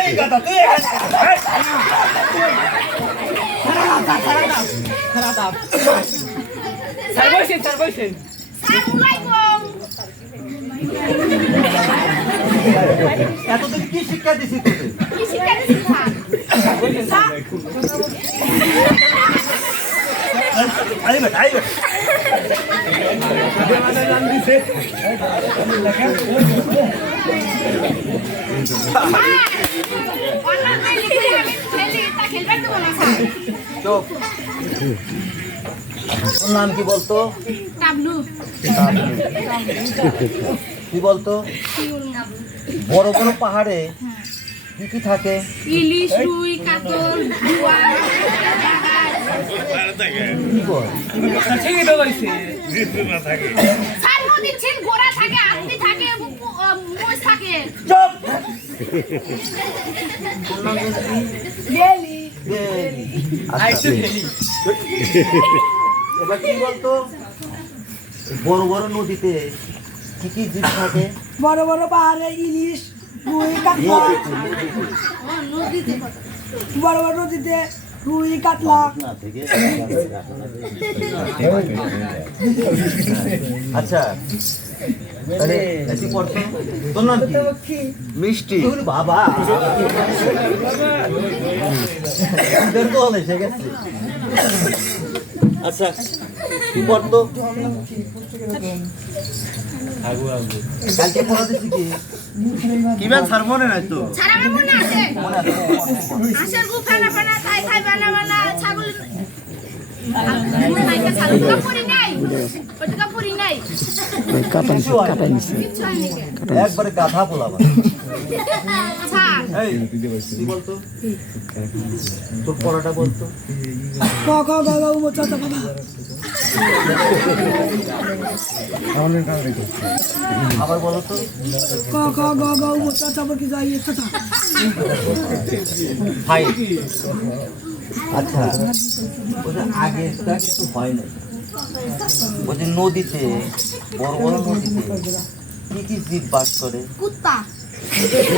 এই কথা তুই খারাপ সার্ভিসেন এতদিন কি শিক্ষা দিছি তোকে? কি শিক্ষা দিছি? আরে বেটা জান দিছে চুপ। ওর নাম কি বলতো? টাবলু। কি বলতো? বড় বড় পাহাড়ে কি কি থাকে? ইলিশ, রুই, কাতল, বোয়াল, কি বল? ঠিকই তো বলছি। সার নদীর ছিল গোড়া থাকে, আত্মি থাকে, মোষ থাকে। চুপ। বেলি। আচ্ছা। এবার কি বলতো? বড় বড় নদীতে কি কি জীব থাকে? বড় বড় পাহাড়ে ইলিশ, রুই, কাতলা। নদীতে বড় বড় নদীতে রুই, কাতলা। আচ্ছা আরে এটি পড়তো তোর নাম কি? মিষ্টি। বাবা তো হলে সে গেছে। আচ্ছা কি পড়তো? কালকে পড়াতেছি কি কিবেন স্যার মনে নাই তো? সারা মনে আছে। হাঁসের গু ফানা ফানা খাই খাই বানা বানা ছাগল মনে নাই কা ছাগল তো পড়ি নাই। ওটা পড়ি নাই। কাটাই নিছে কিছু হয়নি কে। একবারে গাধা বলাবা। আচ্ছা এই কি বলতো? তোর পড়াটা বলতো? ক খ গ ঘ উ ম চ চ বাবা। আবার বলো তো? ক খ গ ঘ উ ম চ চ বকি যাই চ চ। হাই আচ্ছা ওদের আগেরটা কিছু হয় না। ওই যে নদীতে বড় বড় নদীতে কি কি জীব বাস করে? কুত্তা।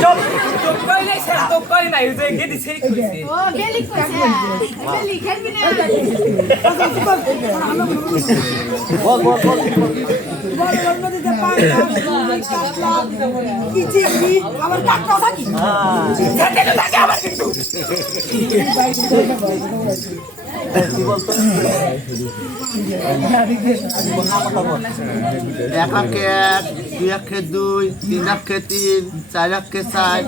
তো কইলে স্যার তো কই নাই যে গেদি সেই কইছে। ও বেলি কইছে। বেলি খেলবি না। বল বল বল বড় বড় নদীতে পানি, কাতলা, কি চিংড়ি, আবার কাঁকড়া থাকি। যেতে তো থাকে আবার কিন্তু। কি বলতো? এক লাখে এক, দুই লাখে দুই, তিন লাখে তিন, চার লাখে চার।